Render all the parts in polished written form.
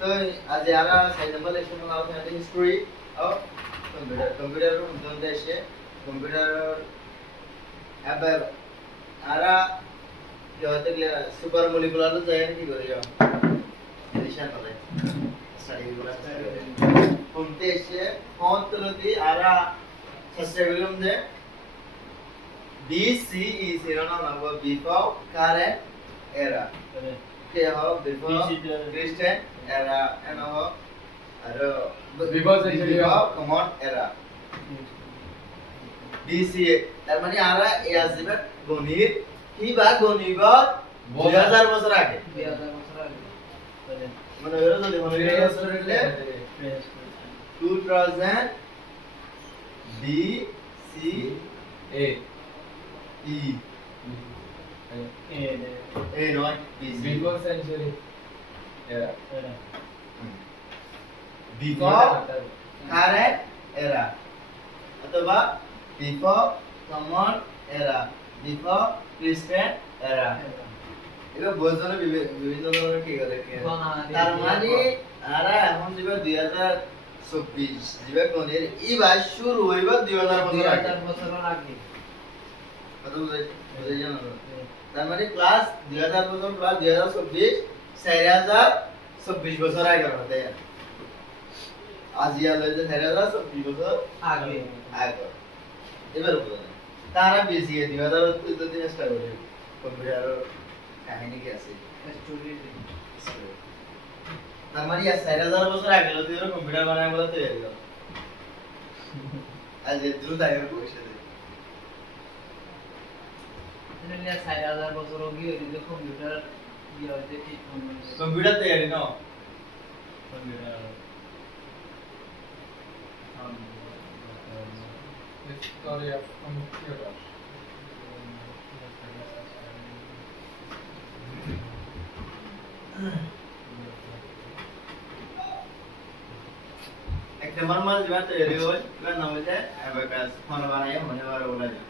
तो आज यारा example लेक्चर में लाते हैं हिस्ट्री और कंप्यूटर में देशे कंप्यूटर अब आरा जो होते हैं सुपर मोलिकुलर तो जाए नहीं करेगा एडिशन होता है स्टडी वाला उनते से कौन तो लोग आरा सस्टेबिलम दे BCE सिरोना ना वो before current era के हो before Christian era and हो अरे before common era BCE तर्मानी आरा याजिबत गणित ही बात गणित 2000 বছর আগে 2000 বছর আগে মানে এর যদি মনে করি আসলে 2000 BCE not BC. Before century. Yeah. Before current era. अथवा before common era. Before Christian era. এটা বোঝানো বিভিন্ন ধরনের কি করে কি তার মানে আরা এখন দিবা 2024 দিবা কোনের ই ভাই শুরু হইবা 2000 বছর আগে কত বুঝাই জানো তার মানে প্লাস 2000 বছর প্লাস 2024 4024 বছর আগে হবে আজিয়া লইতে 4024 বছর আগে এবার বুঝা তারা বেশি 2000 যদি স্টার্ট করে কম্পিউটার কাহিনী কি আছে স্টোরি তার মানে 4000 বছর আগে লইতে কম্পিউটার বানায় বলা তৈরি হলো আজ দ্রুত আগে পয়সা ने 4000 বছর আগে ওই কম্পিউটার ইয়া হইতে ঠিক কম্পিউটার তৈরি না Computer. History of computer. एक नंबर में जब तैयारी हो वह नाम है एबेकस होने वाला है होने वाला बोला जाए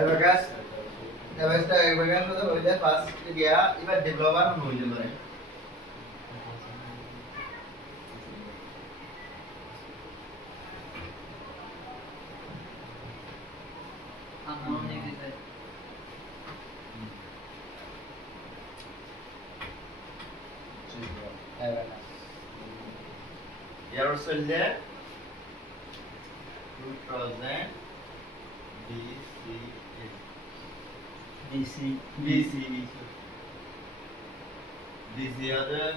एबेकस तो हो जाए फास्ट गया इधर डेवलपर हो जाए Yerusalem 2000 BC other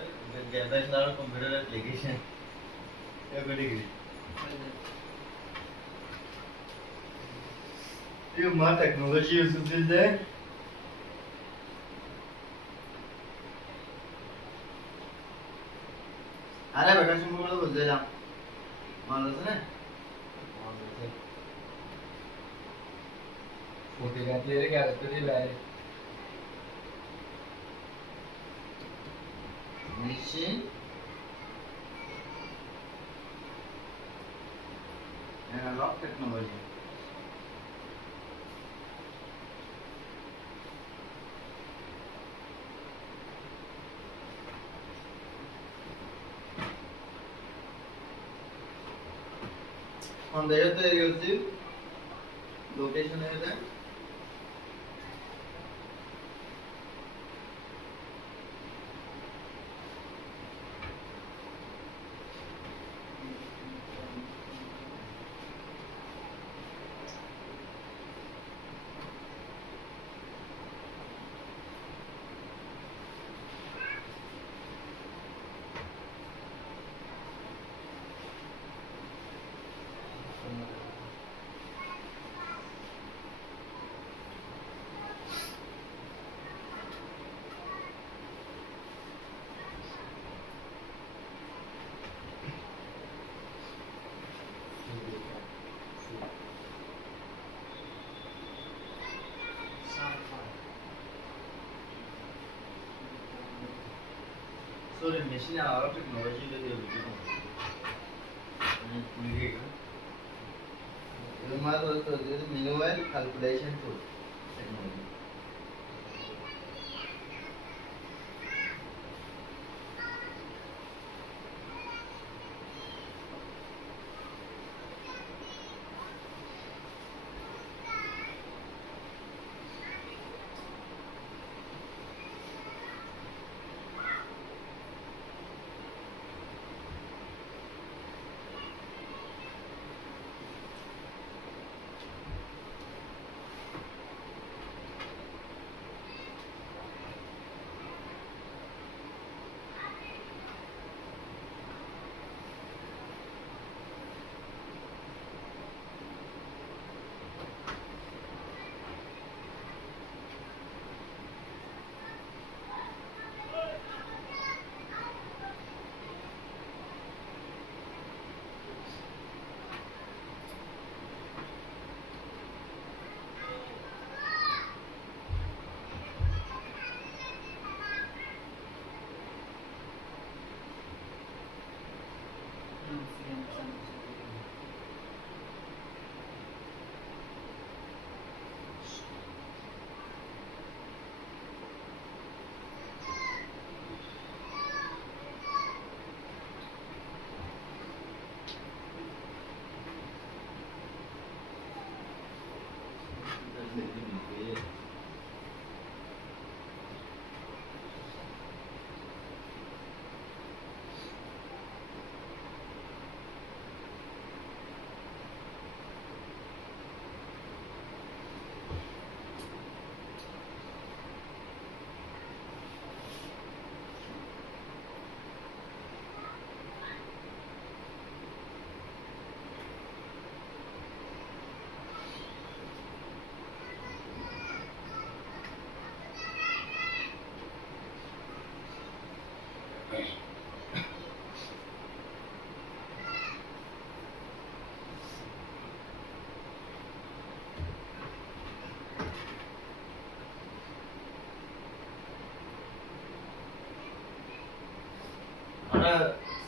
the bachelor of computer application every degree you more technology uses there আরে বেটা সম্পূর্ণ বুঝলাম মনে আছে না Fotografie ক্যারেক্টারই লাগে machine analog technology on the other use location है इधर sorry, machine and our technology that you do. You must also use manual calculation tool technology.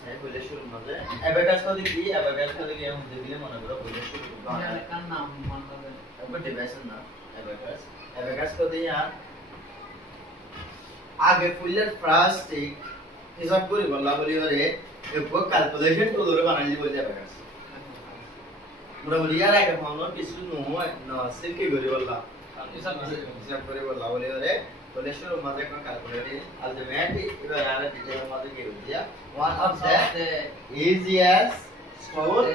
saya boleh शुरू मजे एबेकास को देखिए एबेकास को देखिए हम देखिए मन करो boleh शुरू ये का नाम मान लो अब डिवाइस ना एबेकास एबेकास को देखिए यार आगे फुलर प्लास्टिक हिसाब करी बोला बोली और एक वो कैलकुलेशन टूल रे बनाई बोल एबेकास मुरा बोली यार आगे हम लोग किसी नो सिर्फ के करी बोला हिसाब करी बोला बोली और boleh शुरू मजे को कैलकुलेट अल्टीमेटली इधर यार डिटेल मजे के दिया one of the easiest tool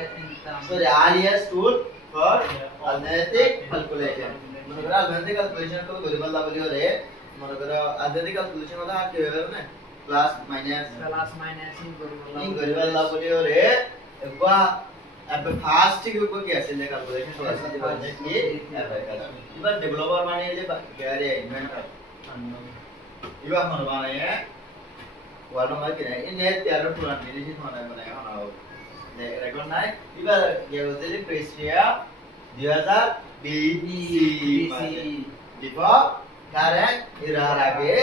sorry earliest tool for arithmetic calculation Manokar arithmetic calculation को गोरी बल्ला बोली और मनोकर arithmetic calculation वाला क्या है ना प्लस माइनस इन गोरी बल्ला बोली और एक अब फास्ट के ऊपर कैसे ले कैलकुलेशन तो ऐसा दिखाने की इधर डेवलपर माने ले क्या रे इन्वेंटर इबा मन बनाया वाला मार के नहीं ये त्यार पुराना मेडिसिन होना बनाया होना ने रेकॉर्ड ना इबा ये होते हैं क्रिस्टिया 2000 BC बिफोर करेक्ट इधर आगे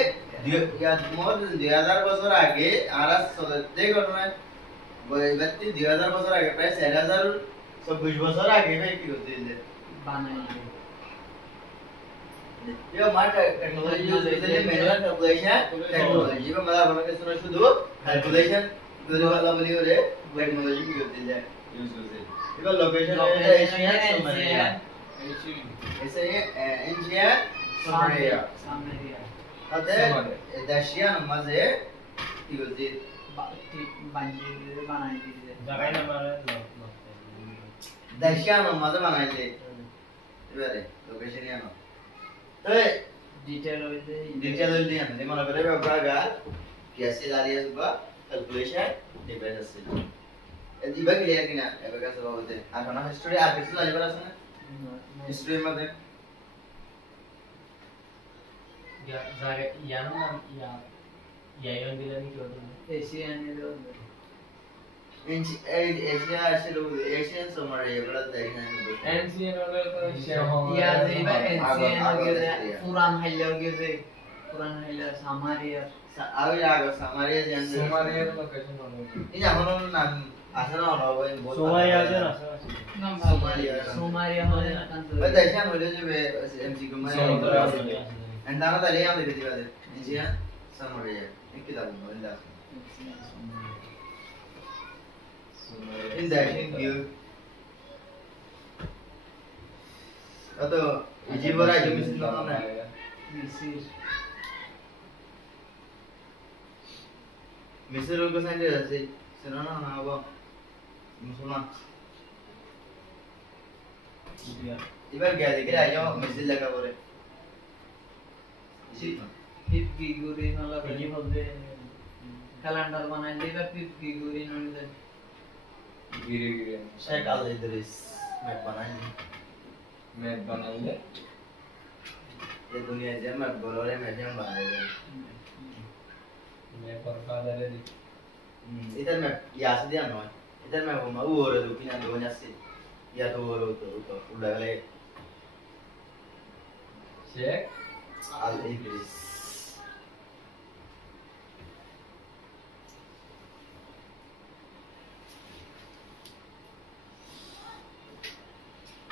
या मोर 2000 বছর আগে আরা সদতে ঘটনা ব্যক্তি 2000 বছর আগে প্রায় 4024 বছর আগে ভাই কি হতে বানাই ये हमारा टेक्नोलॉजी यूज करते हैं मैनुअल कैलकुलेशन टेक्नोलॉजी में मतलब हम कैसे सुना शुरू कैलकुलेशन जो वाला बोली हो रे टेक्नोलॉजी की होती है यूज करते हैं ये लोकेशन है एशियन समरिया ऐसे ये एशियन समरिया अदे दशियन मजे की होती बांजी बनाई थी जगह नंबर दशियन मजे बनाई थी ये लोकेशन है ना तो डिटेल होते हैं हमने माना करे बाबा कैसे ला लिया सुबह कैलकुलेशन डिवाइस से यदि बाकी क्लियर कि ना ये बाकी सब होते हैं आपना हिस्ट्री आप किस लाने वाला सुना हिस्ट्री में देख या जागे यानो या यायन बिलानी क्यों तो एशियन ने लो एशिया ऐसे लोग एशियन समरिया बड़ा देखना है एनसीएन वाले तो या जेबा एशियन हो गए पुरान हाइल हो गए পুরান হইলা সামারিয়া আগে সামারিয়া জানতে সোমালিয়ার লোকেশন মানে এই এখনো নাম আছে না হবে সোমালিয়া আছে না নাম সোমালিয়া সোমারিয়া হলে না কান্ত ওই দেশান হইলে যে এমসিকিউ মানে এন্ডানা তাহলে আমি দিতে পারে ইজিয়া সামারিয়া কি দাও বললা in that view atau ijibara jemis nona Misir misir ko sanje আছে সেনা না বাবা মুসলমান এবার গেলে কি আইও মিসির লাগা পরে ফিফ গিগুরি নলা বলি হবে ক্যালেন্ডার বানাইলে বা ফিফ গিগুরি নলে गिरे गिरे শেখ আল ইদরিস मैप बनाएंगे मैप बनाइए ये दुनिया जे मैप बोलो रे मैप हम बनाएंगे मैं पर फादर है इधर मैप यहाँ से दिया ना इधर मैप हम वो हो रहे दो किना दो से या तो वो तो उड़ा गए शेख আল ইদরিস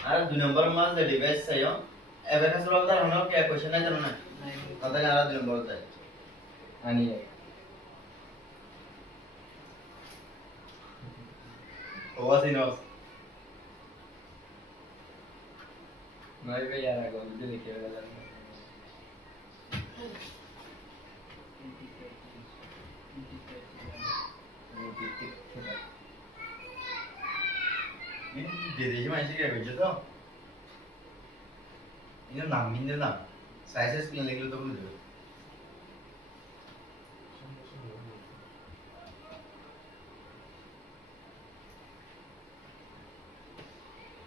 আর 2 নম্বর মাস দে ডিভাইস চাইও এবে কাছে বলতে হলো কি কোশ্চেন না জানো না কথা আর 2 নম্বর চাই आनिए ওয়া সিনোস मैं भी यार आगे मुझे लिखे वाला বিদেশি মানুষকে বুঝছো তো এর নাম মিনদের নাম সাইজেস প্লেন লিখলে তো বুঝবে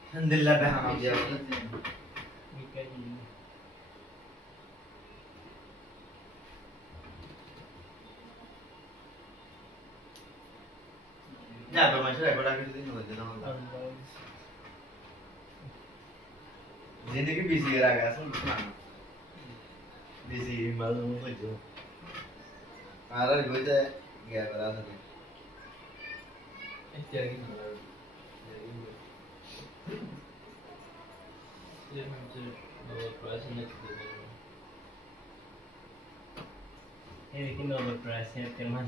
আলহামদুলিল্লাহ বেহাম দিয়া না তো মানুষ রেকর্ড আগে দিন হইছে না जिंदगी बिजी रह गया सुन बिजी मालूम हो जो आरा गोइते गया बरा था क्या की ये मुझे बहुत प्राइस नेक्स्ट दे ये लेकिन ओवर प्राइस है तेरे मान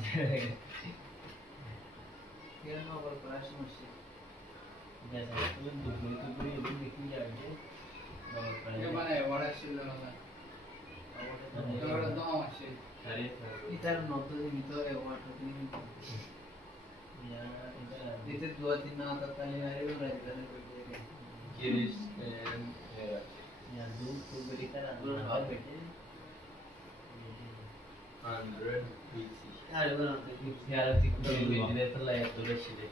কেন আবার ক্রাশ হচ্ছে जैसा तो दुबई ये देखी जाएगी ओवर प्राइस ये माने बड़ा ছিল না ওটা দাম আছে अरे ইতার নতুন ভিতরে ওয়াটার ক্লিন यार इधर দিতে 2-3 না তাহলে আরে রাজধানী করতে किरिस यार दूध को बड़ी तरह और बेटे 100 BC আরে বড় यार तिकडे वेदिले तर लायक तो रशिले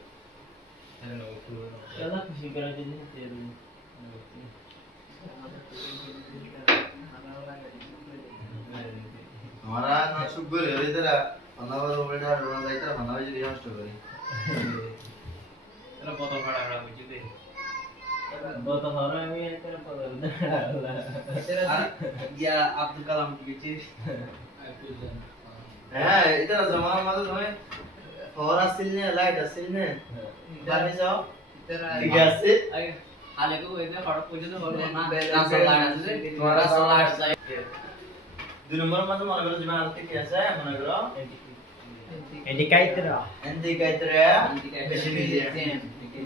अरे नो कुलो चला खुशी करा के नहीं तेरे हमारा ना शुगर है इधर अन्नावर बेटा रोना जाइता अन्नावर जी रिहास्ट करे तर पतो फाडा फाडा बुझिते वो तो हमारा भी है तेरा पता तेरा या अब्दुल कलाम की चीज আইপিএল হ্যাঁ এটা জমানার মাঝে তুমি ফর আসছিল না লাইট আসছিল না জানি যাও তেরা ঠিক আছে আলে কো এতে ফটো পর্যন্ত হলো না না সালাড আছে তোমারা সালাড চাই 2 নম্বর মাঝে মনে করো জীবন আলতে কি আছে মনে করো indicator indicator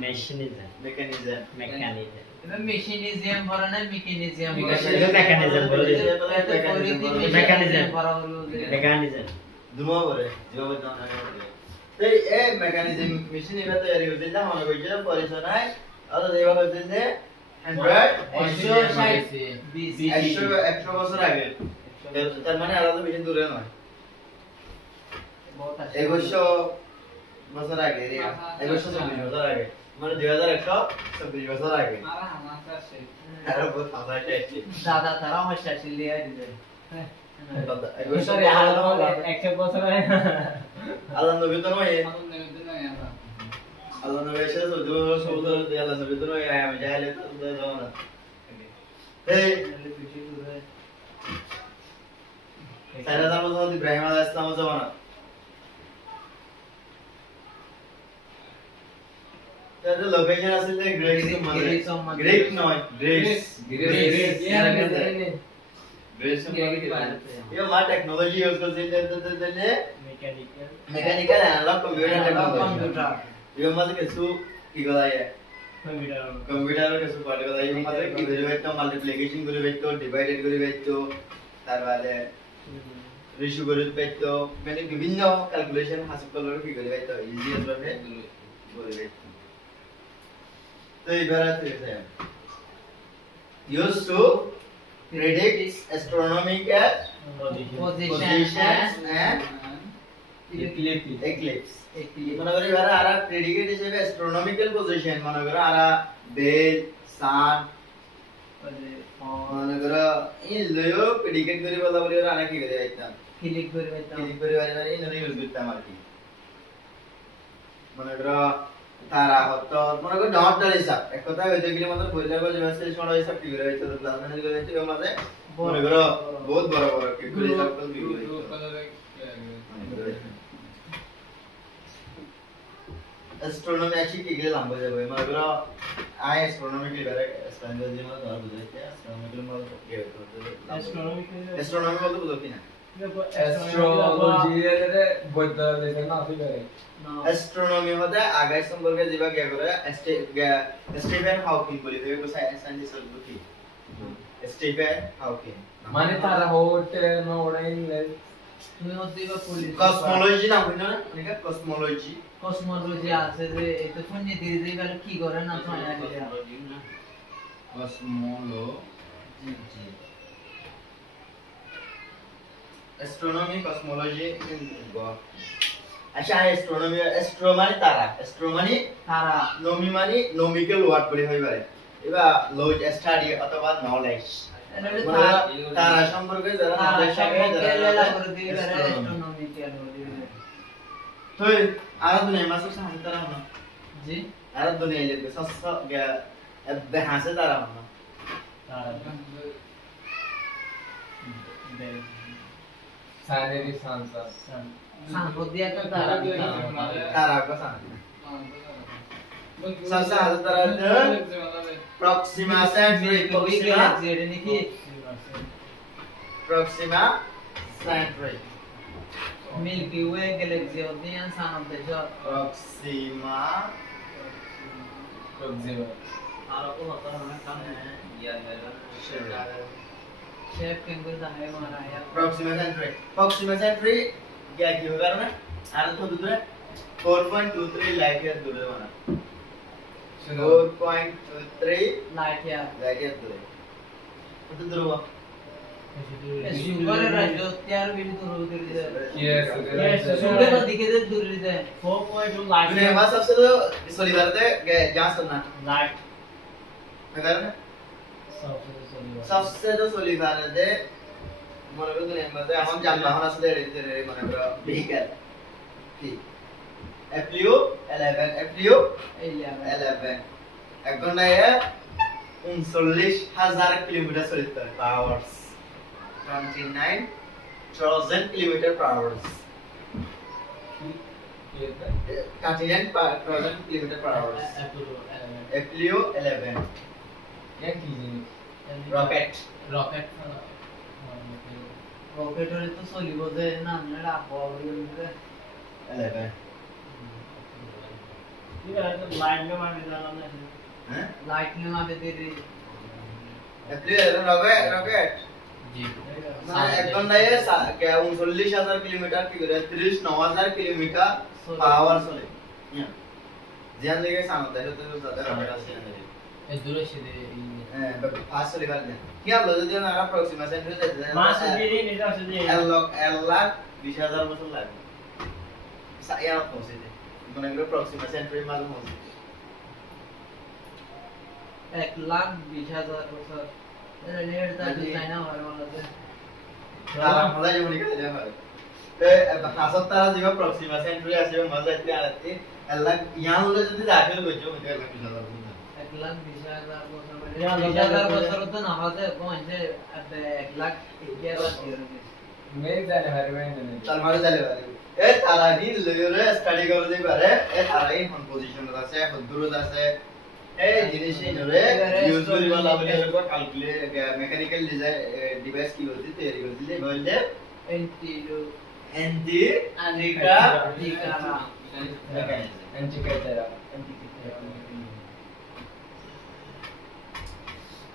mechanism mechanism এটা মেশিনিজম ভরা না মেকানিজম mechanism বলে মেকানিজম ভরা হলো mechanism দুমা বলে জীবন জানা এই এই মেকানিজম মেশিন এটা তৈরি হতে যা মনে করছে পরিচয় আর দেবা হচ্ছে যে 100 বছর আগে তার মানে আলাদা বেশি দূরে নয় বহুত আছে 2100 বছর আগে 2124 বছর আগে মানে 2126 বছর আগে মারা হামাস আছে আর বহুত ফাঁসা চাইছে দাদা তারা মশা ছিলে দিবে sorry আলো 100 বছর আল্লাহ নবী তো নয় মালুম নেই না এটা আল্লাহ নবী এসে সবুজ আল্লাহ নবী তো নয় আমি যাইলে তো দাও না এই 4000 বছর ইব্রাহিম আলাইহিস সালামের জামানা তার লোকেশন আছে যে গ্রিক নয় গ্রিস ये मां टेक्नोलॉजी यूज करते हैं मैकेनिकल एनालॉग कंप्यूटर टेक्नोलॉजी ये मतलब कैसे की गला है कंप्यूटर कैसे पार्ट गला ये मतलब की वैल्यू है तो मल्टीप्लिकेशन করে বেচতো ডিভাইডেড করে বেচতো তারপরে রেশিও করে বেচতো মানে বিভিন্ন ক্যালকুলেশন হাসিল করে কি করে বেচতো ইজি ভাবে করে বেচতো তো এবারে আছে used to predict astronomical positions and eclipse মনে করি এবারে আরা প্রেডিকেট হিসেবে astronomical position মনে করো আরা বেল সান মনে করো এই লয়ো প্রেডিকেট করে বলা বলি আরা কি করে যাইতাম ক্লিক করে বাইরে এই নরে ইউজ করতাম আর কি মনে করো তারা হতো মনে করো ডট ডট হিসাব এক কথা হইতে গেলে মত বইলার যে মেসেজ শোনা হিসাব কি করে হইতো ক্লাস ম্যানেজ করে হইতো এর মাঝে মনে করো বহুত বড় বড় কি করে হিসাব করতে বিগড়ে एस्ट्रोनॉमी अच्छी की गले लंबा जाए भाई मगर आए एस्ट्रोनॉमी के बारे स्टैंडर्ड जी में तो बुझाई क्या एस्ट्रोनॉमी के मतलब क्या होता है एस्ट्रोनॉमी बोलते बुझो कि ना एस्ट्रोलॉजी रे बोलता लेकिन ना फिर एस्ट्रोनॉमी होता है आगे संपर्क जीवा क्या करे स्टीफन हॉकिंग बोली तो ये साइंटिस्ट बोलती स्टीफन हॉकिंग माने तारा होट नो ओडाइन তুমি হতেবা পুলিশ কসমোলজি না বুঝছো না এটা কসমোলজি আছে যে এটা শুনে দিয়ে দিয়ে গেল কি করে না তো আয়া দিলে কসমোলজি एस्ट्रोनॉमी कॉस्मोलॉजी अच्छा एस्ट्रोनॉमी एस्ट्रो माने तारा नोमी माने नोमिकल वर्ड বলি হয় পারে এবা লজ স্টাডি অথবা নলেজ তারা সম্পর্কে যারা নলেজ থাকে যারা एस्ट्रोनॉमी কে বলি তো আর দুনিয়া মাসে সাহায্য তারা না জি আর দুনিয়া যে সস্তা গয়া এবে হাসে তারা না शारीरिक सांसा सांपोदिया का तारा का सान सांसा तारा Proxima Centauri Proxima Centauri Milky Way galaxy होती है सान ऑफ द शॉट प्रॉक्सिमा और को होता है कम है या शेप केंगुर दा है हमारा यार प्रॉक्सिमा सेंट्री क्या की होगा ना आर तो दूर 4.23 लाइट ईयर दूर है माना 4.23 लाइट ईयर दूर तो दूर हुआ सुपर राजो त्यार भी दूर है यस सुपर तो दिखे दे दूर है 4.2 लाइट दुनिया में सबसे तो सोलिडार थे जहां सुनना लाइट अगर सबसे तो सोलिडार है মনে করো দুনিয়ার মধ্যে এখন যানবাহন আছে রে মনে করো ভেহিকল ঠিক FLU 11 এক ঘন্টায় 39000 কিলোমিটার চলতে পারে powers 29000 kilometre powers 29000 kilometre powers FLU 11 क्या कीजिए রকেট रॉकेट रे तो सोली बोलते हैं ना मेरा बॉडी में 11 ये लाइट में मार देना हैं लाइट में वहां पे दे रही FLU 11 रॉकेट जी মানে এক ঘন্টায় 39000 কিলোমিটার কি করে 39000 কিলোমিটার পাওয়ার চলে ধ্যান দিকে সামনে দেখো তো দাদা রকেট আছে না ये दूर से दे फास्ट चले कर दे क्या लो जो ना अप्रोक्सीमेशन हो जाता है मास भी नहीं जा सकते L लाख 20000 বছর লাগে সায়া পৌঁছে দে মানে এগুলো अप्रोक्सीमेशन ট্রি মালুম হচ্ছে 1,20,000 বছর এর লেট দা ডিজাইন হওয়ার वाला है তারা হলা যে উনি কাছে হয় তে হাসত তারা যে अप्रोक्सीमेशन ট্রি আছে মজা ইতে আতে L লাখ ইয়া হলো যদি দাখিল করছো মতে 1,20,000 1,20,000 বছর 20,000 বছর তো না হতে কোন যে 1,21,000 মেয়ে জানে পারবে না তার মানে জানে পারে এ তারা কি লইরে স্টাডি করে দিই পারে এ তারা এই কোন পজিশন আছে এখন দূরত আছে এই জিনিসই নরে ইউজ করি বলা বলে এরকম ক্যালকুলেট মেকানিক্যাল ডিজাইন ডিভাইস কি বলতে তৈরি করতে বলতে এন্টিরো এন্টি আনিকা ঠিকানা mechanism এন্টিকেটারা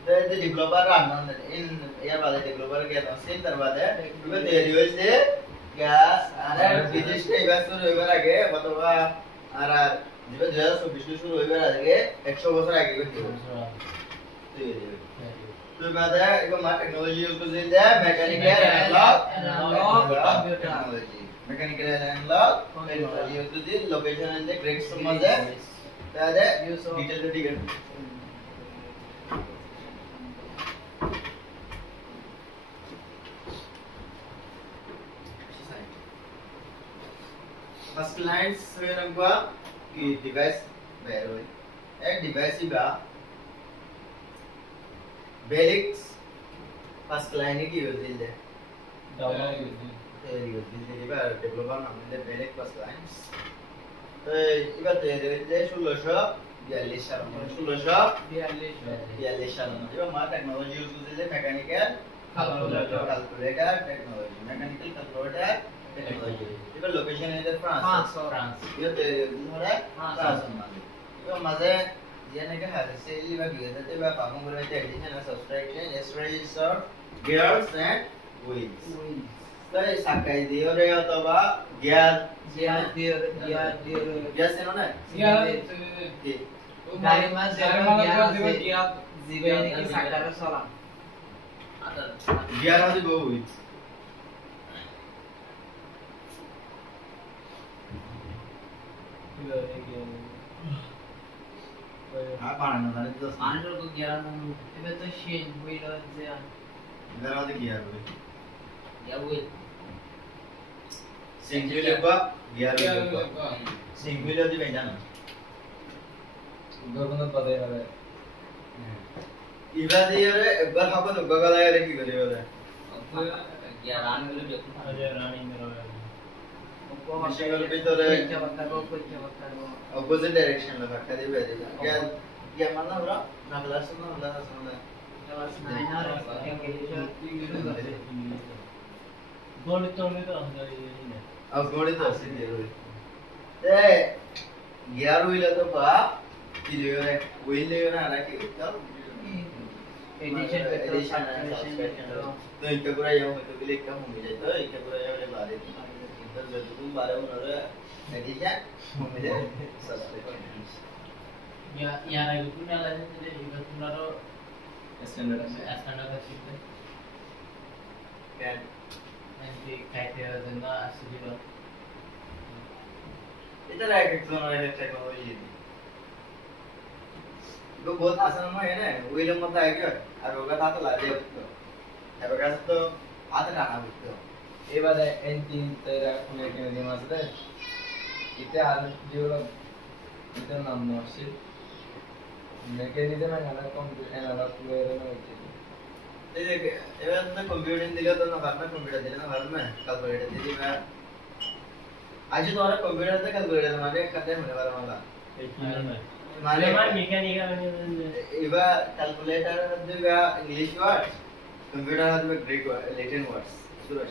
the developer run in air वाले developer के तो सेम तरवा दे क्योंकि तेरी वजह से क्या अरे विदेश के इवेंट शुरू होइबा आगे बतवा आरा जब 2024 शुरू होइबा आगे 100 বছর আগে করতে तो बाद है एक मार टेक्नोलॉजी यूज कर दे mechanical analog technology mechanical analog technology use कर दे लोकेशन एंड ग्रेड समझ है तो है डिटेल तो ठीक है फर्स्ट क्लाइंट्स रंगवा की डिवाइस बेरोय एक डिवाइस ही बा बेलिक्स फर्स्ट क्लाइंट की यूज दिले डाउनलोड तेरी यूज दिले बा डेवलपर नाम दे बेलिक फर्स्ट क्लाइंट्स तो इबा तेरे दे 1642 साल 1642 साल इबा मा टेक्नोलॉजी यूज दिले mechanical calculator technology mechanical calculator technology इबा लोकेशन है फ्रांस ये तेरे धरे फ्रांस माने इबा माजे जेने के हाल से इबा गियर ते बा पामो करे ते एडिशन और सब्सट्रैक्शन एक्सट्रेस और गियर्स एंड व्हील्स तो साकाई दियो रे अथवा गियर गियर से ना গাড়ি মাছ জীবনে কি সাকারে চলা गियर হচ্ছে গো হুইলস हां बाणा ना तो মানুষের কো জ্ঞান এবে তো শেন হইল যে इधर वाले गियर हुए ইয়া হই सिंगल होगा गियर होगा सिंगल होती है जाना গর্বনত বাদে পারে इबा दियो रे एक बार हाको तो गगला रे की करियो रे জ্ঞান আনগুলো দেখুন আরে রানিং মেরো मशीन पे तो रे কইতে বাতাবো opposite direction में रखा दे दे क्या क्या मानना ब्रो ना क्लास में ना समझ গণিত টনিত হয় না अब गोड़ी तो ऐसे दे रहे ए गियर व्हील तो बा की ले रे व्हील ले ना ना की तब एडिशन एडिशन तो इनका पूरा ये हो तो ले कम हो जाए तो इनका पूरा ये वाले बारे इधर जब तुम बारे में ना एडिशन मुझे सब्सक्राइब यार ये कुछ ना लगे तो ये तुम्हारा স্ট্যান্ডার্ড স্ট্যান্ডার্ড আছে क्या এন্টি ক্রাইটেরিয়া জন্য আসছিল इधर एक एक्सोनल टेक्नोलॉजी तो बहुत आसान है ना व्हील मत है क्या और होगा तो ला दे तो है बगा तो हाथ लाना बितो এবারে এন্টি তেরা কোন একটা গেম আছে ইতে আর যেগুলো এটার নাম নরসি মেকানিজম এন্ড কম্পিউটার এনালগ ওয়্যার না হচ্ছে देख एवं ना कंप्यूटर दिला तो ना करना कंप्यूटर दिला ना घर में कैलकुलेटर दे दी मैं आज तो हमारा कंप्यूटर से कैलकुलेटर हमारे करते होने वाला वाला মানে মেকানিক্যাল इवा कैलकुलेटर दिगा इंग्लिश वर्ड्स कंप्यूटर हाथ में ग्रीक लैटिन वर्ड्स सुरज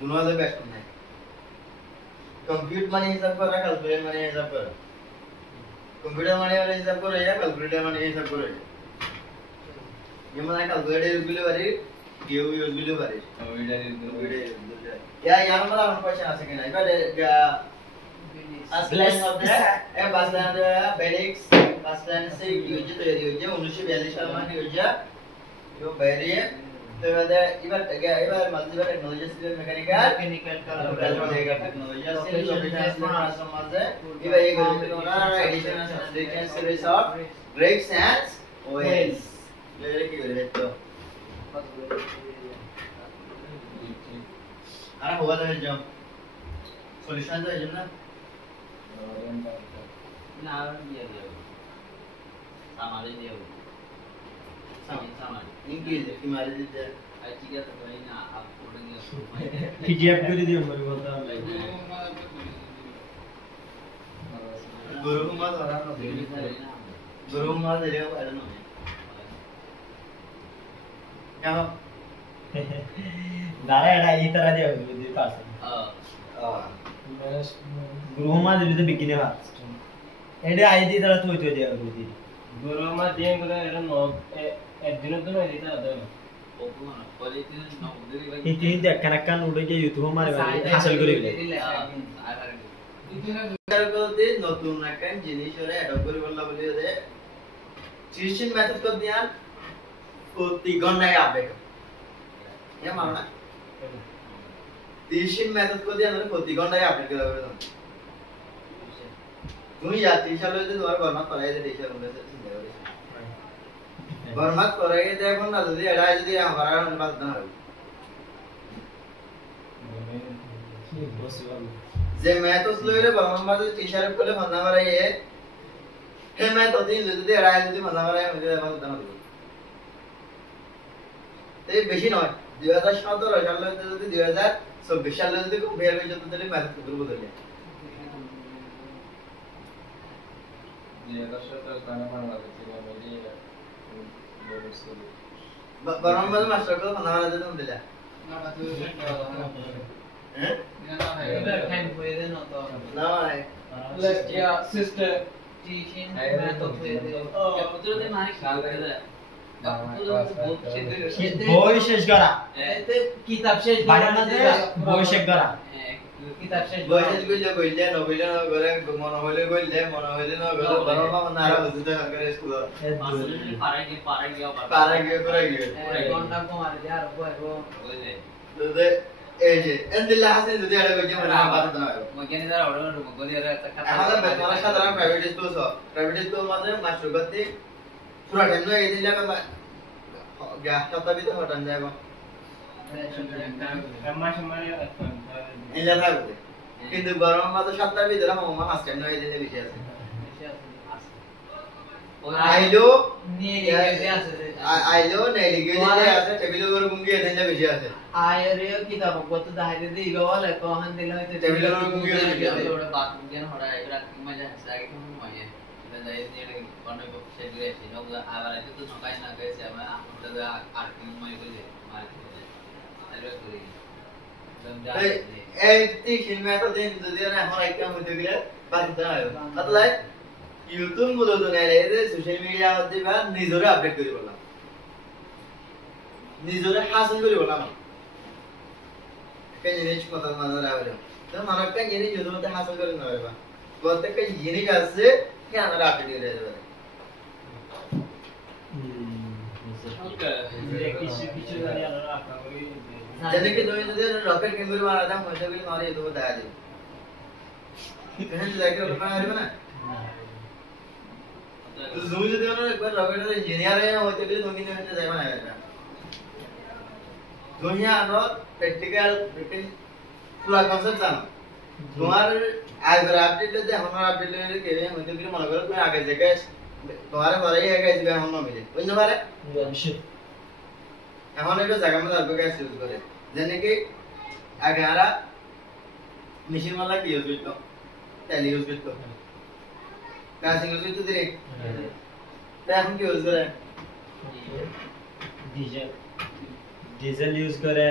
दोनों वाले बेस्ट होने कंप्यूट माने हिसाब कर रहा कैलकुलेट माने हिसाब कर कंप्यूटर माने वाला हिसाब कर रहा है कैलकुलेटर माने हिसाब कर रहा है ये माने कैलकुलेटर यूज बिले वाली गेव यूज बिले वाली या यार मला क्वेश्चन आ सके ना इबा क्या असलाइन होते हैं ए बासलाइन बेरिक्स बासलाइन से यूज तो ये यूज 1942 साल में यूज जो बेरी है तो ये इबा क्या इबा मल्टीपल टेक्नोलॉजी से मैकेनिकल कैलकुलेटर टेक्नोलॉजी से लोकेशन ट्रांसफॉर्मर से इबा ये गोना addition and subtraction series of breaks and oils ये की करे तो अरे हुआ तो जम सॉल्यूशन तो है जम ना না দিয়ে দিও সামালে দিও সামান इंग्लिश की मारे दे পিডিএফ করে দিও মরি বলতে লাগবে গুরু মা ধরা না গুরু মা ধরে পারে না কেন দাঁড়া এটা এই তারা দিয়ে দিতে পারছে গুরু মা দিলে তো বিকিনে ভাত এটা আই দি তারা তুই তুই দিয়ে দিদি গুরু মা দিয়ে করে এটা একদিনের জন্য দিতে হবে এই তিন দেখ কানাকান উড়ে গিয়ে ইউটিউব মারে হাসিল করে গেলে করতে নতুন একটা জিনিস ওরে অ্যাডপ্ট করে বললা বলি যে টিউশন মেথড কর দিয়া প্রতি ঘন্টায় আপডেট এ মানা টিউশন মেথড কর দিয়া প্রতি ঘন্টায় আপডেট করে দেবে তুমি যা টিউশন হইতে তোমার বর্মাত করাই দে টিউশন হইতে চিন্তা করিস বর্মাত করাই দে এখন না যদি এড়াই যদি আমার আর বাদ না হবে যে মেথড লইরে বর্মাত টিউশন করলে মানা মারাই হে মেথড দিন যদি এড়াই যদি মানা মারাই হইতে বাদ না হবে এই বেশি নয় 2017 সালে যদি 2024 সালে যদি খুব বের হয়ে যেত তাহলে মেথড করব বদলে বর্মাত মাস্টার কো মানা মারা যেত দিলা হ্যাঁ এবার টাইম হয়ে দেন তো না ভাই সিস্টার টিউশন মেথড হয়ে দেন বই শেষ করা এতে কিতাব শেষ বাইরে না যে বই শেষ করা কিতাব শেষ বয়স কইলে কইলে ন কইলে ন করে মন হইলে কইলে মন হইলে ন করে বরমা নারা বুঝতে করে স্কুল পারে গিয়ে করে গিয়ে ঘন্টা কমার যার বইবো দুদে এই যে এন্দিলা হাসে যদি আরে কইছে মনে বাদ না হয় মগেনি যারা ওড়ো মগলি আর আমাদের বেতন সাধারণ প্রাইভেট স্কুল মাঝে মাস্টার গতি পুরা টাইম না এই দিলা বা গ্যাস শতাব্দী তো হটান যাবে ইলা থাকবে কিন্তু গরম মাঝে সাতটার ভিতরে মামা মাছ কেন এই দিলে বেশি আছে আইলো নিয়ে গেছে আছে আইলো নেলি গেলে আছে টেবিলের উপর গুঙ্গিয়ে দিলে বেশি আছে আয়রে কিতাব কত দাহাইতে দি গওয়ালে কোহান দিলে হইতে টেবিলের উপর গুঙ্গিয়ে দিলে ওটা বাথরুম যেন হড়া এটা মজা আছে আগে কোন মজা এটা যাই নিয়ে অনেক সে দিয়ে আছে নগলা আবার এত তো নকাই না গেছে আমরা আমরা আর কি মজা করে মার তাহলে করি এই টিউশন মেথড দিন যদি না এখন একটা মধ্যে গেলে বাদ দাও তাহলে ইউটিউব মূলত নাই রে সোশ্যাল মিডিয়া মধ্যে বা নিজরে আপডেট করি বললাম নিজরে হাসিল করি বললাম কেন জিনিস কথা মানা রাখবে তো মানব কেন জিনিস ইউটিউব মধ্যে হাসিল করে না পারবা প্রত্যেকটা জিনিস আছে কি আমরা আপডেট করে দেব কিছু জানি আমরা আশা করি जैसे कि तुम्हें যদি রকেট কেমন মারা দাম মজা করে মারি তো দেখা যাবে কেন জায়গা রকেট মারবে না তো তুমি যদি ওরা একবার রকেটের ইঞ্জিনিয়ার হয়ে হতে গেলে তুমি নিতে যাবে না এটা দুনিয়া আনো প্র্যাকটিক্যাল পুরো কনসেপ্ট জানো তোমার আগের আপডেট দিতে আমার আপডেট দিলে কে হতে গেলে মনে করো তুমি আগে জায়গায় তোমার পরেই আগে যাবে এখন না মিলে বুঝতে পারে এখন এটা জায়গা মধ্যে অল্প গ্যাস ইউজ করে যেনে কি আগে আরা মেশিন वाला কি ইউজ করতো তেল ইউজ করতো গ্যাস ইউজ করতো দিরে তা এখন কি ইউজ করে ডিজেল ইউজ করে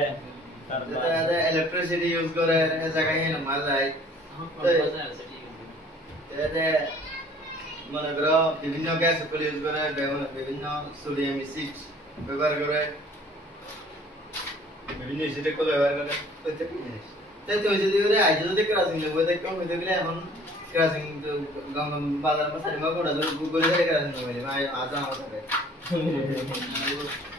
তারপর ইলেকট্রিসিটি ইউজ করে এই জায়গায় না মার যায় এতে মনে করো বিভিন্ন গ্যাস ইউজ করে বিভিন্ন সোডিয়াম এসিড ব্যবহার করে বিভিন্ন এসিড को ব্যবহার করে প্রত্যেক জিনিস তাই তো যদি ওরে আজ যদি ক্রাসিং নেব দেখো হইতে গেলে এখন ক্রাসিং গঙ্গা বাজার में সারিমা কোড়া গুগল থেকে ক্রাসিং নেবে ভাই আজ আমার সাথে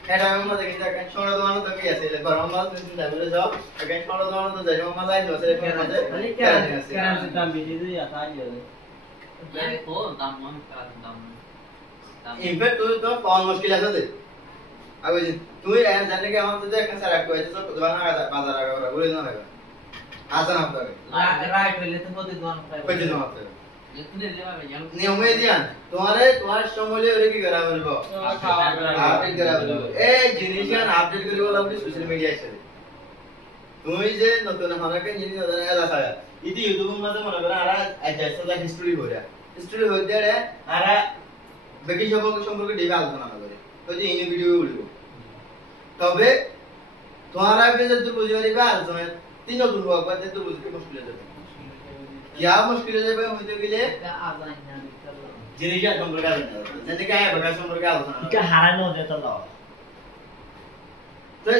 এটা আমি মজা কি জায়গা ছোট দোকান তো কি আছে গরম মাছ তুমি যাবে যাও এখন ছোট দোকান তো যাই মামা যাই দোসে মাঝে কারেন্সি দাম বেশি দিয়ে আতা যাবে ये तो दाम मन करा दाम इनफैक्ट तो पावन मुश्किल আছে দে আগে তুই জানলে কি আমার যদি একটা সারা কইছে তো দোকান বাজার আগে বলে না লাগে আসা না হবে राइट वेले तो बहुत दुकान কইছে না হবে নিয়মে দিয়ান তোমার সময় ওরে কি করা বলবো আপডেট করা বলবো এই জিনিসটা আপডেট করিব লাগবে সোশ্যাল মিডিয়ায় সাথে তুমি যে নতুন হানাকে জিনিস নতুন এলা ছাড়া ইতি ইউটিউবের মধ্যে মনে করো আরা আইজাসলা হিস্টরি হইরা হিস্টরি হইতে রে আরা বেকি সম্পর্কে ডিবে আলোচনা করে তো যে ইনি ভিডিও বলবো তবে তোমার আগে যে তুই বুঝে পারিবা আলোচনা তিন নতুন হওয়ার পর তুই বুঝতে মুশকিল হয়ে যাবে क्या मुश्किल है भाई होते के लिए जिन्हें क्या कम प्रकार जैसे क्या है बड़ा कम प्रकार होता है क्या हारानो होते तो लाओ तो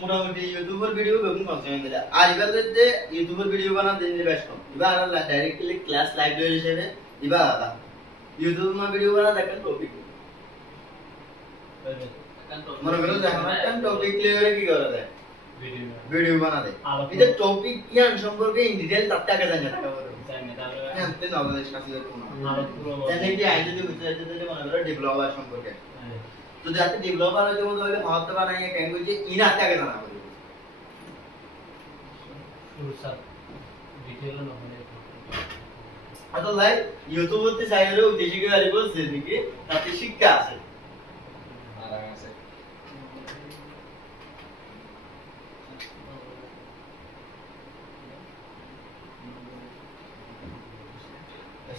मोटामोटी यूट्यूबर वीडियो बेगुन कॉन्सेप्ट दिला आजकल ते यूट्यूबर वीडियो बना देने बेस्ट हो इबा डायरेक्टली क्लास लाइव जो हिसाब है इबा आता यूट्यूब में वीडियो बना देखन टॉपिक मन करो जहां टॉपिक क्लियर है की करत है वीडियो बना दे इधर टॉपिक या সম্পর্কে ইন ডিটেইল তাত্তাকে জানা থাকা বড় হ্যাঁ তে নলেজ কাছে কোনো জানে কি আইতে যদি বুঝতে যদি মনে করো ডেভেলপার সম্পর্কে তো যাতে ডেভেলপার হতে বলে হতে পারে না কেন যে ইন আত্তাকে জানা বড় শুরু সব ডিটেইল না হলে আতো লাইক ইউটিউবতে চাইলে উদ্দেশ্য কি আরে বলছে নাকি তাতে শিক্ষা আছে আরাম আছে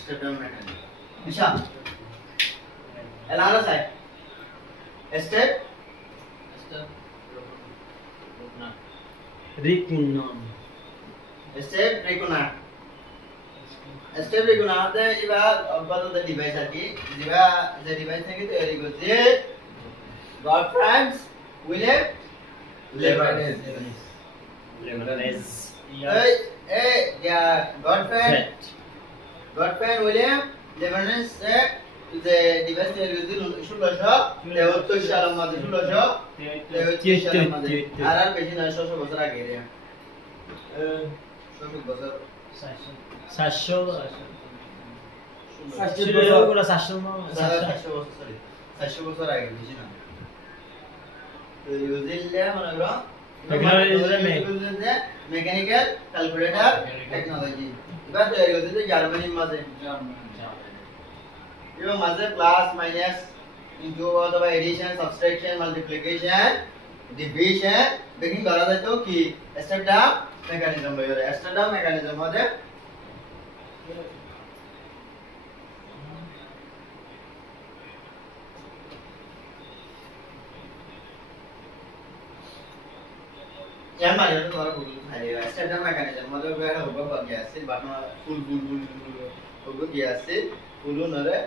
स्टेप डाउन मेथड दिशा एलाना साइड स्टेप रिकुनन स्टेप रिकुना स्टेप रिकुना ते इबा अब्बातो द डिवाइस आकी जिबा जे डिवाइस থেকে তৈরি করছে गॉड फ्रेंड्स विलियम लेबनेज ए या गॉड फ्रेंड विलियम लेबनेজ যে ডিভাইস তৈরি করছে 1673 সালের মধ্যে 1673 সালের মধ্যে আর বেশি নয় 600 বছর আগে রে 600 বছর 700 বছর আগে বেশি না তো ইউজিলে মনে করো মেকানিক্যাল ক্যালকুলেটর টেকনোলজি এবার তৈরি করতে জার্মানির মাঝে এবং মাঝে প্লাস মাইনাস ইনটু অথবা এডিশন সাবট্রাকশন মাল্টিপ্লিকেশন ডিভিশন বেকিং করা যায় তো কি স্টেপ ডাউন মেকানিজম বলে স্টেপ ডাউন মেকানিজম মধ্যে यार मारे तो तुम्हारा फुल खाएगा स्टेप डाउन मेकानिज्म मतलब क्या है होगा बग गया से बात में फुल होगा गया से फुल नरे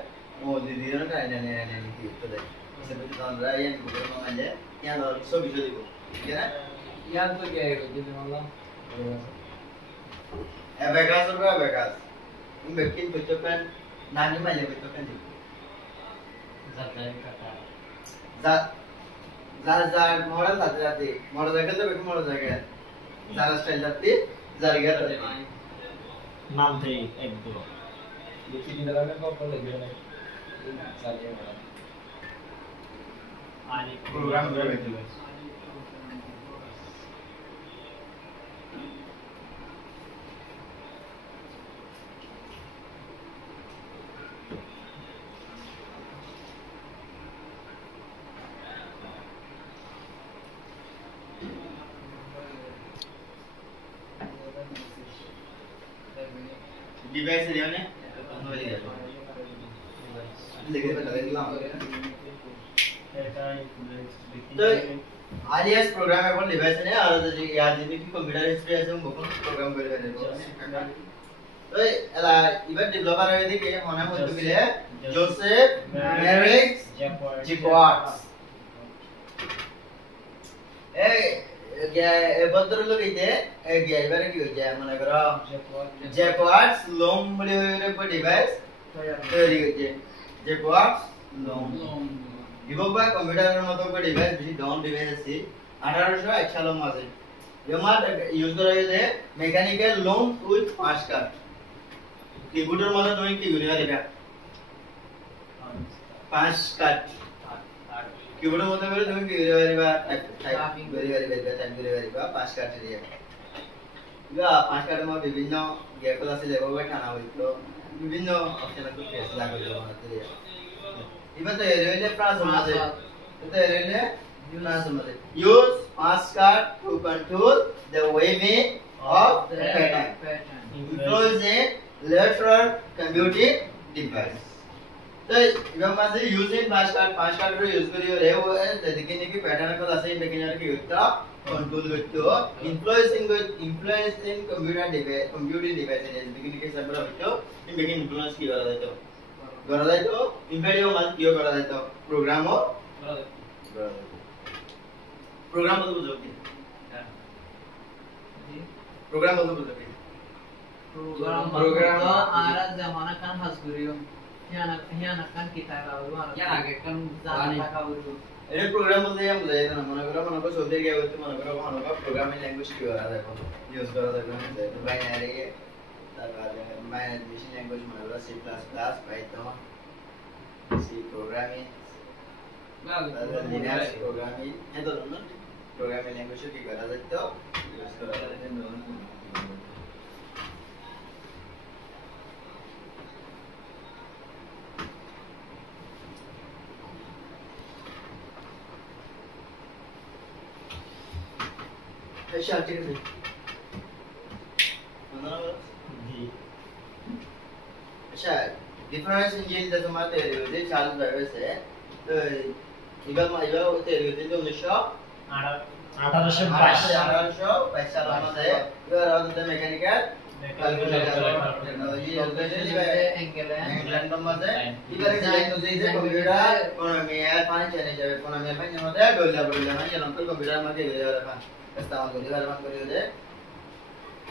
ओ दीदी ने का ने की तो दे इसे भी तो रहा है ये गूगल में माने यहां और सब वीडियो देखो ठीक है ना यार तो क्या है कि मतलब एबेकास और एबेकास इन बेकिन पेटोपन नानी माले पेटोपन देखो जा मॉडल जाते मॉडल जाके तो बेकी मॉडल जाके जारा स्टाइल जाते जारगा जाते नाम थे एक दो देखिए दिन में को लग गया नहीं चलिए मैडम आने प्रोग्राम कर रहे थे डिवाइस है ने लेके बता देंगे तो आलियास प्रोग्राम है पर डिवाइस ने और तो याद है कि कंप्यूटर हिस्ट्री है हम बहुत प्रोग्राम कर रहे हैं तो एला इवन डेवलपर है देखिए होना हो तो के लिए जोसेफ मैरिक्स जिक्वार्ट्स ए क्या बंदर लोग इथे गया इबारे की हो जाए माने करो जैकवार्ट्स लोम बड़े होरे पर डिवाइस तैयारी होती है जैकवार्ट्स लोम डिबोबा कंप्यूटर মতো করে ডিভাইস বেশি ডাউন ডিভাইস আছে 1801 সালের মাঝে এমার ইউজ করা হয়েছে মেকানিক্যাল লোম উইথ পাঁচ কাট কিবোর্ডের মধ্যে তুমি কি গুণিয়া দিবা পাঁচ কাট কিবোর্ডের মধ্যে করে তুমি কি গুণিয়া দিবা টাইপিং করে দিবা পাঁচ কাট দিয়ে ইয়া পাঁচ কাটের মধ্যে বিভিন্ন গ্যাপল আছে যেভাবে টানা হইতো বিভিন্ন অপশন আছে কেস লাগবে বানাতে দিয়া এবার তো এরিয়া প্লাস হবে তো এরিয়া প্লাস হবে use passcard to control the waving of the pattern employs a lateral computing device तो इबा मासे यूजिंग passcard रो यूज करियो रे वो देखिन की पैटर्न को আছে দেখিন আর কি হতো कंट्रोल করতে influencing computing device দেখিন কি সবরা হতো দেখিন ইনফ্লুয়েন্স কি করা যাইতো ইম্পেরিও মাল কি করা যাইতো প্রোগ্রামও program বলতে বুঝো কি program বলতে বুঝো কি program ara zamana kan hasguriyo yana kan kita lalu ya age kan zamana ka uru এটা program বলতে আমরা বুঝাই না মনে করো সবথেকে কি হচ্ছে মনে করো প্রোগ্রামিং ল্যাঙ্গুয়েজ কি করা যায় ইউজ করা যায় বাইনারি তারপরে বাইনারি মেশিন ল্যাঙ্গুয়েজ মনে করো C++ Python C programming Linux programming itu loh, programming language কি করা যায় তো ইউজ করা যায় अच्छा ठीक है अच्छा डिफरेंस इंजन जैसे माते हैं चालू ड्राइवर से तो इबा होते हैं जो 1822 साल में है ये round the mechanical technology England में है इबा डिजाइन तो जैसे कंप्यूटर इकोनॉमी है पांच चैनल है इकोनॉमी में जो होता है डोला ना ये नंबर कंप्यूटर में के ले रखा इस्तेमाल करिए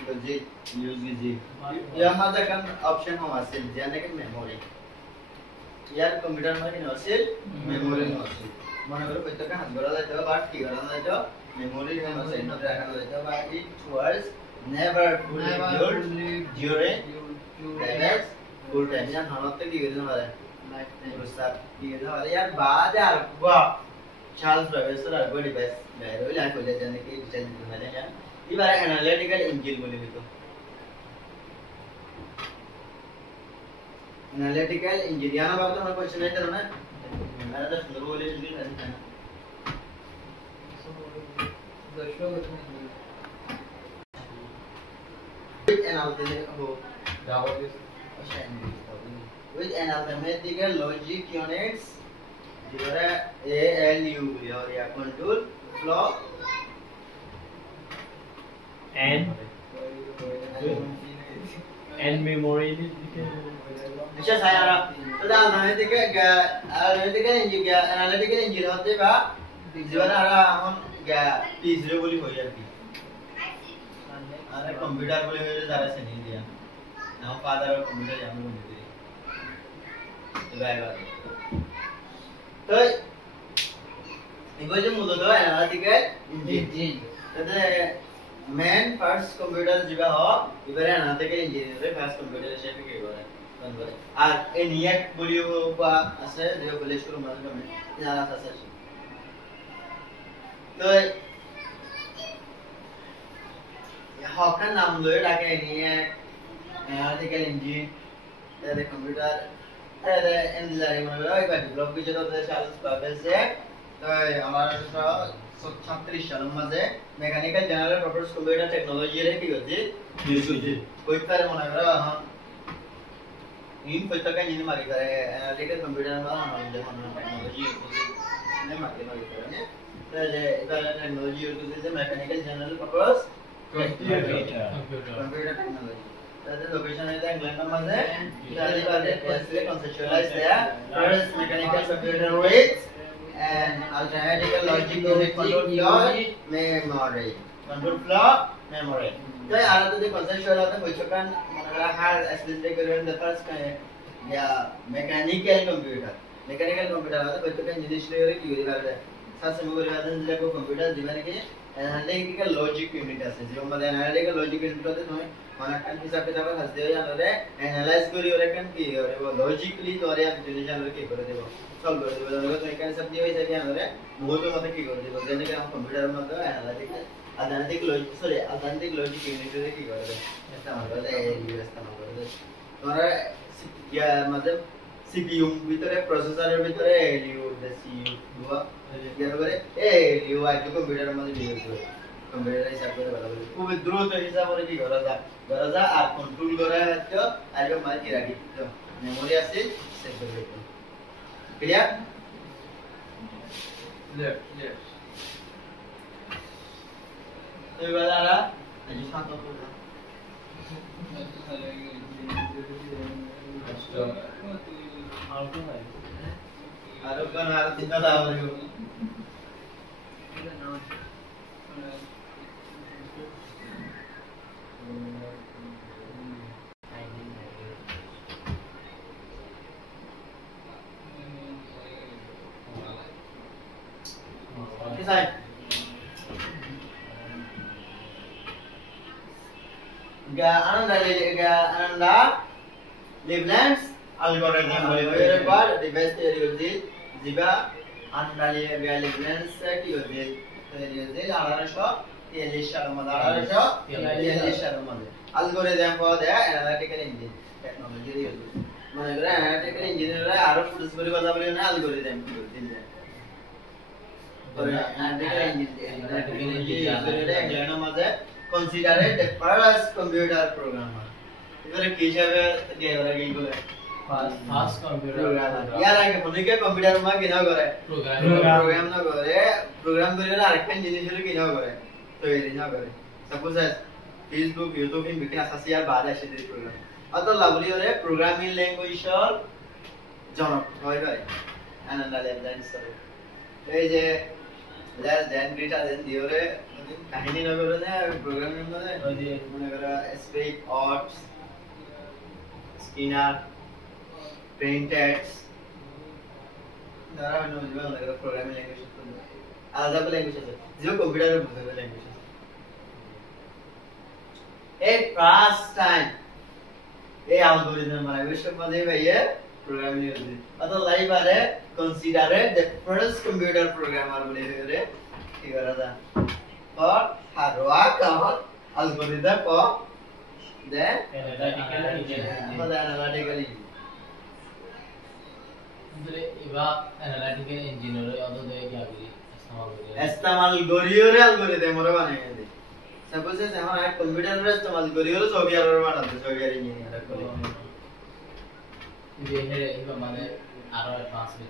तो जी यूज कीजिए ये हमारा का ऑप्शन हम हासिल जाने के मेमोरी यार कंप्यूटर में नहीं हासिल मेमोरी में हासिल মনে করো প্রত্যেকটা হাত ধরা যাইতো বাট কি করা যাইতো মেমোরি র্যাম আছে এটা রাখা যাইতো বা it was never fully during that's full time या হালতে কি করে না লাইফ টাইম রুসা কি করে না यार बाद यार वाह चार्ल्स प्रोफेसर আর বডি বেস বাইরে লাইফ হলে জানে কি ডিজাইন দিতে না এবার অ্যানালিটিক্যাল ইঞ্জিন বলে দিত एनालिटिकल इंजीनियर ना बाबू तो हमारा क्वेश्चन है तेरा ना मैंने तो सुंदर बोले इंजीनियर नहीं था with an arithmetical logic units जिधर ALU और या control flow and memory अच्छा सायारा तो analytical इंजीनियर होते बा जीवन आरा हम क्या तीसरे बोली हो जाती अरे कंप्यूटर बोले मेरे ज़्यादा से नहीं दिया ना फादर और कंप्यूटर जाम बोल देते तो बाय बाय तो इनको जो मुद्दा तो एनालिटिकल इंजीनियर तो मेन फर्स्ट कंप्यूटर जिबा हो इबरे एनालिटिकल इंजीनियर रे फर्स्ट कंप्यूटर शेफ के बारे बनबरे আর এনিয়াক বলিও বা আছে যে বলে স্কুল মানে জানা আছে তো হকার নাম লয়ে ডাকে এনিয়াক এনালিটিক্যাল ইঞ্জিন এর কম্পিউটার এর ইঞ্জিনিয়ারিং মানে এবার ডেভেলপ কিছু তো চার্লস বাবেজে তো আমার 36 সালের মাঝে mechanical general purpose computer technology রে কি হচ্ছে ইউজ করছে কইতারে মনে করো इन पुस्तक का जिन्हें मारी करे एनालिटिकल कंप्यूटर में हम टेक्नोलॉजी ने मारी करे ने तो ये टेक्नोलॉजी यूज करते हैं mechanical general purpose computer technology that location है इंग्लैंड में है शादी बात है conceptualize there first mechanical computer with and analytical logic unit control flow memory तो यार तो ये conceptual होता है कोई चक्कर मतलब हर स्पेसिफिक करने द फर्स्ट या मैकेनिकल कंप्यूटर होता है कोई चक्कर इंग्लिश ले रही क्यों दिखा रहा है साथ में बोल रहा है जिले को कंप्यूटर जीवन के एनालिटिकल लॉजिक यूनिट है जो मतलब एनालिटिकल लॉजिक यूनिट होते हैं तुम्हें माना kan हिसाब किताब हंसते हो या नरे एनालाइज करी और kan की और वो लॉजिकली तो या डिसीजन लेके कर देबो सॉल्व कर देबो तो एक सब दियो है या नरे बहुत मत की कर देबो जने के हम कंप्यूटर में तो एनालिटिकल अदांतिक लॉजिक यूनिट रे की कर दे इस्तेमाल कर दे ये इस्तेमाल कर दे और ইয়া মানে সিপিইউ ভিতরে প্রসেসরের ভিতরে এলইউ সিইউ দুয়া এর পরে এলইউ আইতো কম্পিউটারের মধ্যে দিয়ে দিও কম্পিউটার হিসাব করে ভালো করে খুব দ্রুত হিসাব করে কি করা যায় আর কন্ট্রোল করা হচ্ছে আর মাঝে রাখি তো মেমোরি আছে সেভ করে দিও ক্লিয়ার ক্লিয়ার তো এবারে আজ শান্ত করব আর কোন আর চিন্তা দাও Design. Ananda Leibniz algorithm. Very good. The best use is Ziba Ananda Leibniz use. Algorithm for the analytical engine technology use. Analytical engineer are fully algorithm. Considered the first computer programmer. Either Kishabe, the other fast computer programmer. Yeah, like a computer program no program engineer so suppose as Facebook, YouTube in between associate bad program. Other lovely programming language or John and another এই যে less than greater than দিওরে কাহিনী না করে না programming মানে ওই যে মনে করা স্পেক অটস স্কিনার প্রিন্টেডস দ্বারা হলো যে মনে করা প্রোগ্রামিং ল্যাঙ্গুয়েজ আলাদা ল্যাঙ্গুয়েজ আছে যে কম্পিউটারে বুঝাবে ল্যাঙ্গুয়েজ এই ফার্স্ট টাইম এই অ্যালগরিদম মানে বিশেষ মানে ভাইয়ে programming use other live are considered the first computer programmer bole hore ki kara da or hardware cover algorithm for the analytical engineering ಅಂದ್ರೆ ಇವಾ analytical engineer ಅದು क्या करी इस्तेमाल करियो रे algorithm रे बनाए दे suppose से हम आज कंप्यूटर रे इस्तेमाल करियो रे सॉफ्टवेयर रे बनाते सॉफ्टवेयर इंजीनियर को ये है इवा माने आरो एडवांस में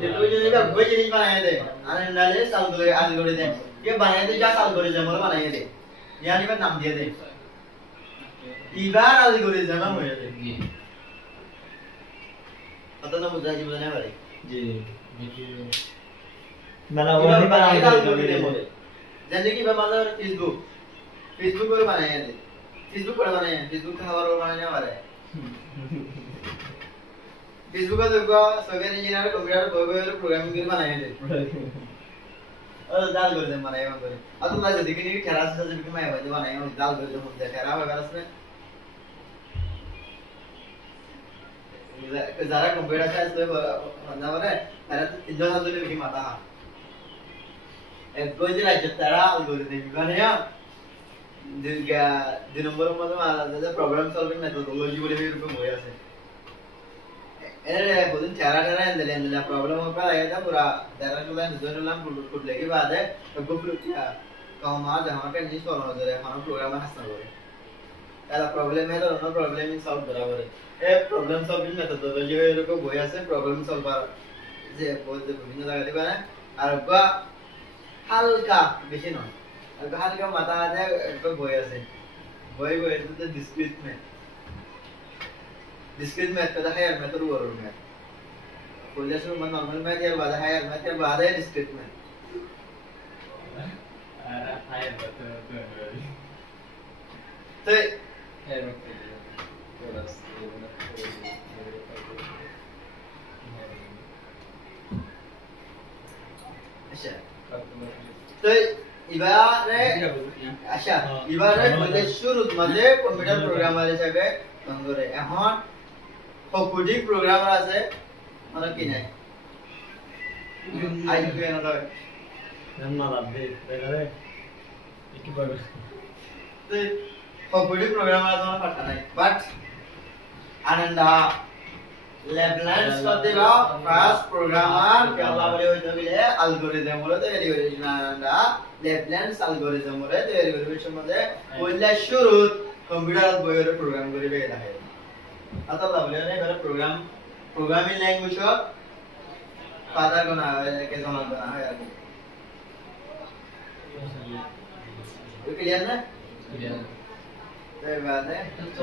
डेवलप ये वो जिनिस बनाए थे अनडाले एल्गोरिथम ये बनाए थे क्या एल्गोरिथम वाला बनाए थे यानी मैं नाम दिए थे इबार एल्गोरिथम हम हुए थे पता ना मुझे जी बताने वाले जी मैंने वो नहीं बनाया था एल्गोरिथम जैसे कि मैं मान लो फेसबुक पर बनाए थे फेसबुक पर बनाए हैं फेसबुक का हवाला बनाने वाला है फेसबुक का देखो सॉफ्टवेयर इंजीनियर कंप्यूटर पर प्रोग्रामिंग के बनाए थे और दाल कर दे बनाए हम करे अब तुम ना जल्दी कि ठहरा से जब कि मैं बजे बनाए और दाल कर दे हम ठहरा होगा उसमें जरा कंप्यूटर साइंस तो बंदा बने मेरा तो 3 साल से भी माता है एक कोई जरा जतरा एल्गोरिथम बनाया दिन नंबर में तो प्रॉब्लम सॉल्विंग मेथोडोलॉजी बोले भी रूप में होया से अरे बहुत चारा चारा इंदले प्रॉब्लम होगा आया था पूरा दारा चला निजोन लाम कुछ लेके बाद है तो गुप्त क्या काम आज हमारा का नहीं सॉल्व हो रहा है हमारा प्रोग्राम में हंसना हो रहा है ऐसा प्रॉब्लम है तो नो प्रॉब्लम इन सॉल्व बराबर है ए प्रॉब्लम सॉल्विंग मेथोडोलॉजी है रूप में होया से प्रॉब्लम सॉल्व कर जे बहुत विभिन्न लगा दे बना और का हल्का बेशी ना और हल्का माता आ जाए को होया से वही तो डिस्क्रीट मैथ का हायर मैथ और ओवर मैथ कोलेस में नॉर्मल मैथ या बाद हायर मैथ या बाद है डिस्क्रीट मैथ हायर मैथ तो हायर मैथ अच्छा तो इबारे अच्छा इबारे म्हणजे शुरू मध्ये कॉम्प्युटर प्रोग्रामार सगळे कंगोरे এখন কম্পিউটিং প্রোগ্রামার আছে মানে কি নাই আই কি না দাও না লাগবে দেখরে কি পাবে তো কম্পিউটিং প্রোগ্রামার আছে মানে পাঠা নাই but Ananda Lapland Satiba first programmer Kerala bole hoyto bile algorithm bole তৈরি করেছিল Ananda Lapland algorithm bole তৈরি করেছিল মধ্যে কইলা শুরুত কম্পিউটার বইয়ের প্রোগ্রাম করিবে লাগে আতালা বলে না এবারে প্রোগ্রামিং ল্যাঙ্গুয়েজ পাতা কোনা কে জানা না হয় আর কি ক্লিয়ার না Kemudian এই বাদে itu